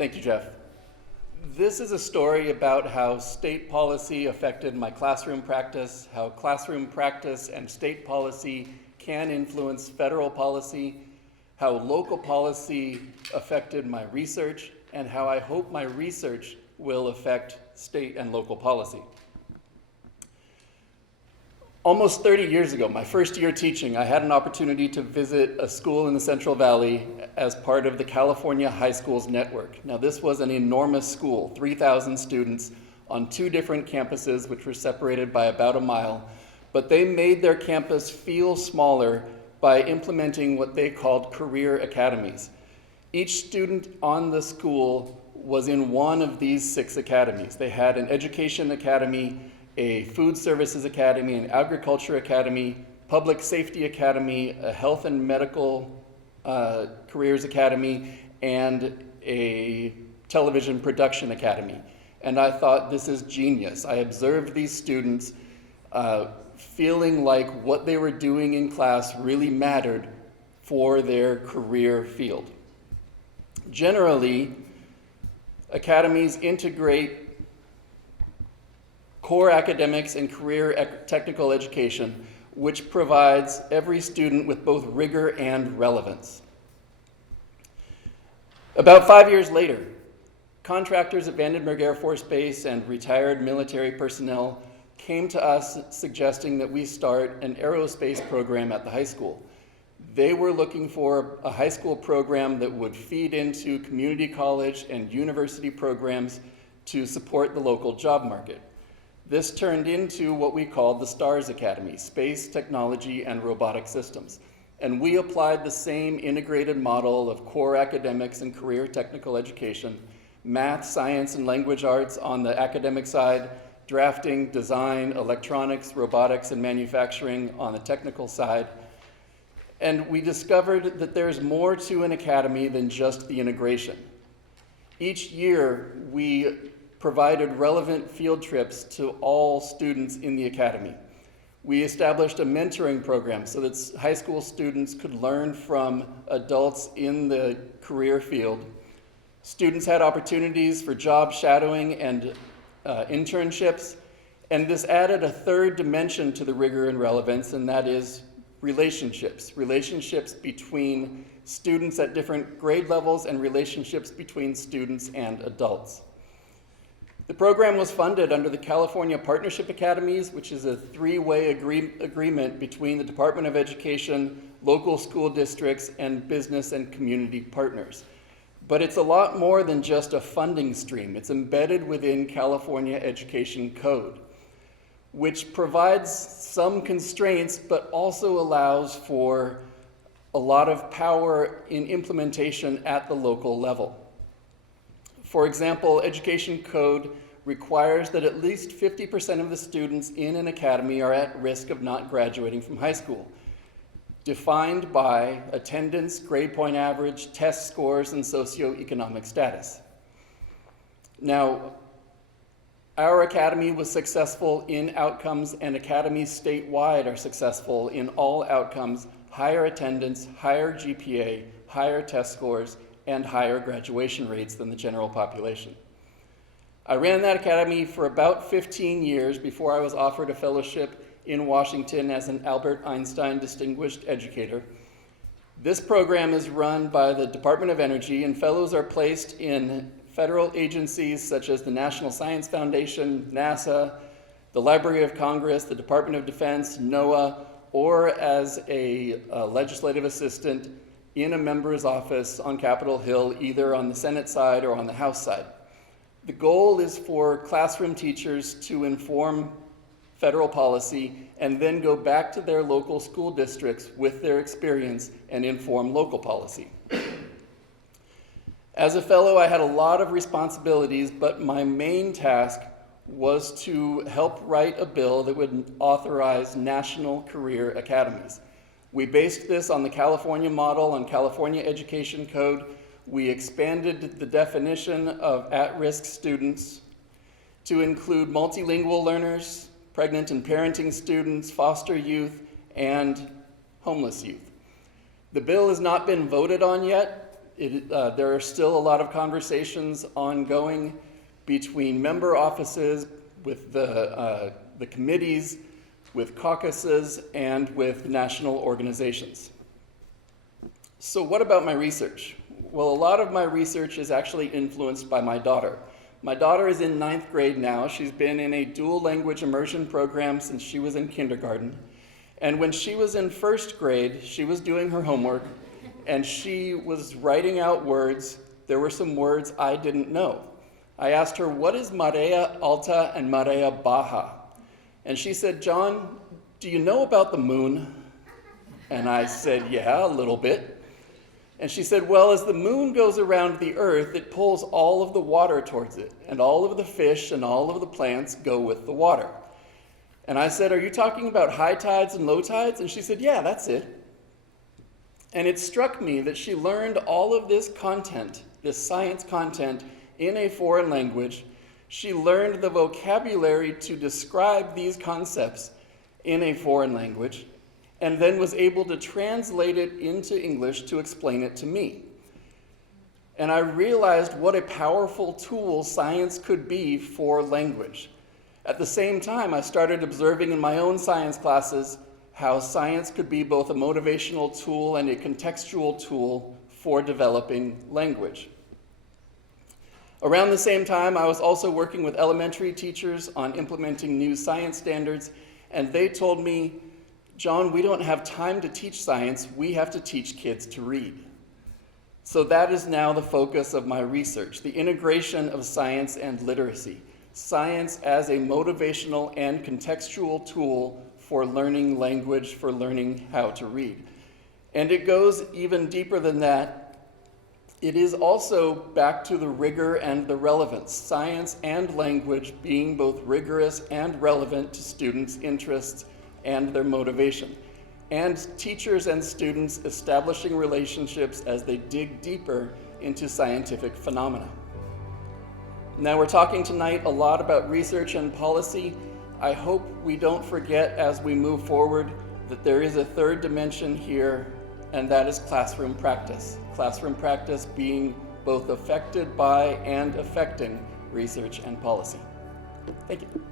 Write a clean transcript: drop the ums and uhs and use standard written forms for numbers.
Thank you, Jeff. This is a story about how state policy affected my classroom practice, how classroom practice and state policy can influence federal policy, how local policy affected my research, and how I hope my research will affect state and local policy. Almost 30 years ago, my first year teaching, I had an opportunity to visit a school in the Central Valley as part of the California High Schools Network. Now, this was an enormous school, 3,000 students on 2 different campuses, which were separated by about a mile, but they made their campus feel smaller by implementing what they called career academies. Each student on the school was in one of these 6 academies. They had an education academy, a food services academy, an agriculture academy, public safety academy, a health and medical careers academy, and a television production academy. And I thought, this is genius. I observed these students feeling like what they were doing in class really mattered for their career field. Generally, academies integrate core academics and career technical education, which provides every student with both rigor and relevance. About 5 years later, contractors at Vandenberg Air Force Base and retired military personnel came to us suggesting that we start an aerospace program at the high school. They were looking for a high school program that would feed into community college and university programs to support the local job market. This turned into what we called the STARS Academy, Space, Technology, and Robotic Systems. And we applied the same integrated model of core academics and career technical education, math, science, and language arts on the academic side, drafting, design, electronics, robotics, and manufacturing on the technical side. And we discovered that there's more to an academy than just the integration. Each year, we provided relevant field trips to all students in the academy. We established a mentoring program so that high school students could learn from adults in the career field. Students had opportunities for job shadowing and internships, and this added a third dimension to the rigor and relevance, and that is relationships between students at different grade levels and relationships between students and adults. The program was funded under the California Partnership Academies, which is a 3-way agreement between the Department of Education, local school districts, and business and community partners. But it's a lot more than just a funding stream. It's embedded within California Education Code, which provides some constraints, but also allows for a lot of power in implementation at the local level. For example, Education Code requires that at least 50% of the students in an academy are at risk of not graduating from high school, defined by attendance, grade point average, test scores, and socioeconomic status. Now, our academy was successful in outcomes, and academies statewide are successful in all outcomes: higher attendance, higher GPA, higher test scores, and higher graduation rates than the general population. I ran that academy for about 15 years before I was offered a fellowship in Washington as an Albert Einstein Distinguished Educator. This program is run by the Department of Energy, and fellows are placed in federal agencies such as the National Science Foundation, NASA, the Library of Congress, the Department of Defense, NOAA, or as a legislative assistant in a member's office on Capitol Hill, either on the Senate side or on the House side. The goal is for classroom teachers to inform federal policy and then go back to their local school districts with their experience and inform local policy. As a fellow, I had a lot of responsibilities, but my main task was to help write a bill that would authorize national career academies. We based this on the California model, on California Education Code. We expanded the definition of at-risk students to include multilingual learners, pregnant and parenting students, foster youth, and homeless youth. The bill has not been voted on yet. There are still a lot of conversations ongoing between member offices, with the committees, with caucuses, and with national organizations. So what about my research? Well, a lot of my research is actually influenced by my daughter. My daughter is in 9th grade now. She's been in a dual language immersion program since she was in kindergarten. And when she was in 1st grade, she was doing her homework, and she was writing out words. There were some words I didn't know. I asked her, what is marea alta and marea baja? And she said, John, do you know about the moon? And I said, yeah, a little bit. And she said, well, as the moon goes around the earth, it pulls all of the water towards it, and all of the fish and all of the plants go with the water. And I said, are you talking about high tides and low tides? And she said, yeah, that's it. And it struck me that she learned all of this content, this science content, in a foreign language. She learned the vocabulary to describe these concepts in a foreign language, and then was able to translate it into English to explain it to me. And I realized what a powerful tool science could be for language. At the same time, I started observing in my own science classes how science could be both a motivational tool and a contextual tool for developing language. Around the same time, I was also working with elementary teachers on implementing new science standards, and they told me, John, we don't have time to teach science, we have to teach kids to read. So that is now the focus of my research, the integration of science and literacy. Science as a motivational and contextual tool for learning language, for learning how to read. And it goes even deeper than that. It is also back to the rigor and the relevance, science and language being both rigorous and relevant to students' interests and their motivation, and teachers and students establishing relationships as they dig deeper into scientific phenomena. Now, we're talking tonight a lot about research and policy. I hope we don't forget as we move forward that there is a third dimension here, and that is classroom practice. Classroom practice being both affected by and affecting research and policy. Thank you.